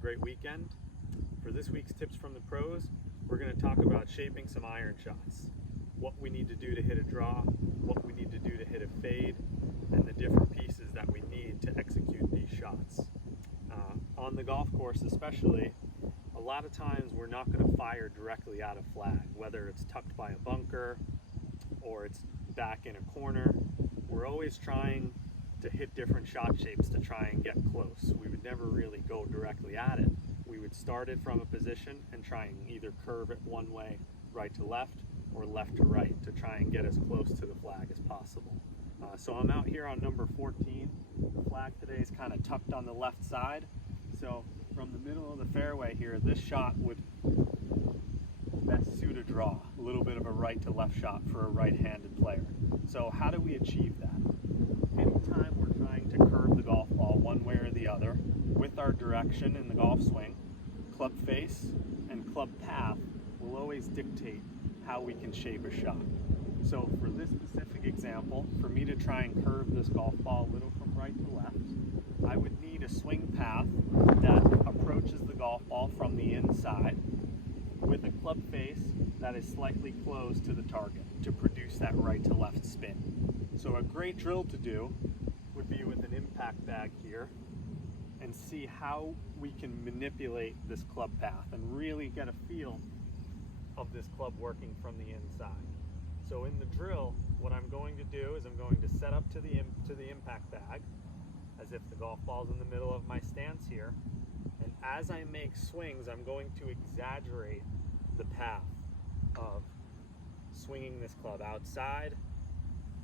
great weekend. For this week's Tips from the Pros, we're going to talk about shaping some iron shots. What we need to do to hit a draw, what we need to do to hit a fade, and the different pieces that we need to execute these shots. On the golf course especially, a lot of times we're not going to fire directly out of flag, whether it's tucked by a bunker or it's back in a corner. We're always trying to hit different shot shapes to try and get close. We would never really go directly at it. We would start it from a position and try and either curve it one way, right to left, or left to right to try and get as close to the flag as possible. So I'm out here on number 14. The flag today is kind of tucked on the left side. So from the middle of the fairway here, this shot would best suit a draw, a little bit of a right to left shot for a right-handed player. So how do we achieve that? Anytime we're trying to curve the golf ball one way or the other, with our direction in the golf swing, club face and club path will always dictate how we can shape a shot. So for this specific example, for me to try and curve this golf ball a little from right to left, I would need a swing path that approaches the golf ball from the inside with a club face that is slightly closed to the target to produce that right to left spin. So a great drill to do would be with an impact bag here and see how we can manipulate this club path and really get a feel of this club working from the inside. So in the drill, what I'm going to do is I'm going to set up to the impact bag as if the golf ball's in the middle of my stance here. And as I make swings, I'm going to exaggerate the path of swinging this club outside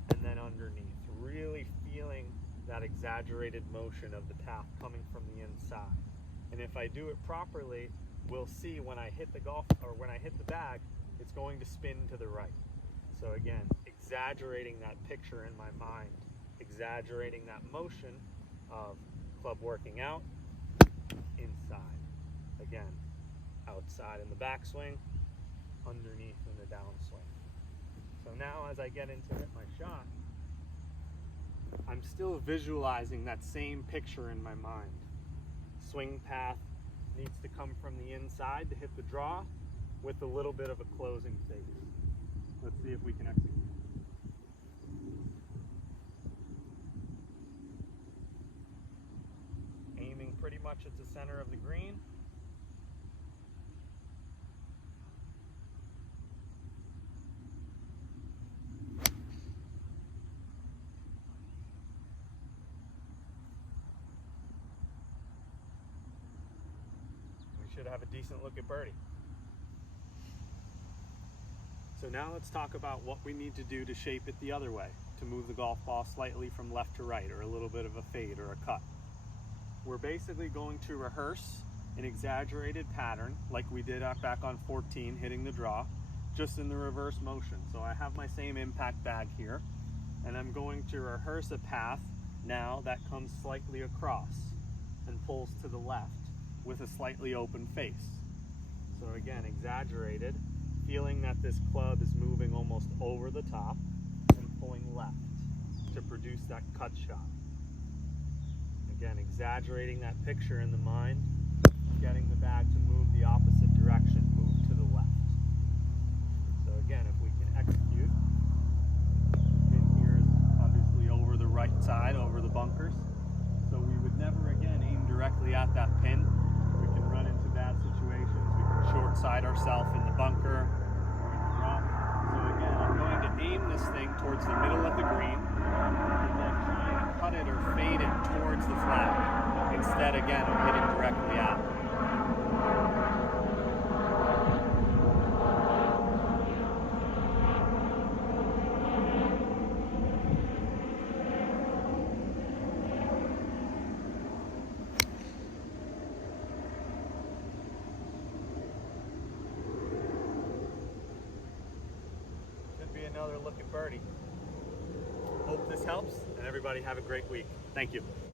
and then underneath, really feeling that exaggerated motion of the path coming from the inside. And if I do it properly, we'll see when I hit the bag, it's going to spin to the right. So again, exaggerating that picture in my mind, exaggerating that motion of club working out, inside. Again, outside in the backswing, underneath in the downswing. So now as I get into hit my shot, I'm still visualizing that same picture in my mind. Swing path needs to come from the inside to hit the draw with a little bit of a closing face. Let's see if we can execute. Aiming pretty much at the center of the green. We should have a decent look at birdie. So now let's talk about what we need to do to shape it the other way, to move the golf ball slightly from left to right, or a little bit of a fade or a cut. We're basically going to rehearse an exaggerated pattern like we did back on 14, hitting the draw, just in the reverse motion. So I have my same impact bag here, and I'm going to rehearse a path now that comes slightly across and pulls to the left with a slightly open face. So again, exaggerated, feeling that this club is moving almost over the top and pulling left to produce that cut shot. Again, exaggerating that picture in the mind, getting the bag to move the opposite direction, move to the left. So again, if we can execute, pin here is obviously over the right side, over the bunkers. So we would never again aim directly at that pin. We can run into bad situations. We can short side ourselves in the bunker or in the rough. So again, I'm going to aim this thing towards the middle of the green and then try and cut it or fade it towards the flag instead again of hitting directly at it. Another look at birdie. Hope this helps, and everybody have a great week. Thank you.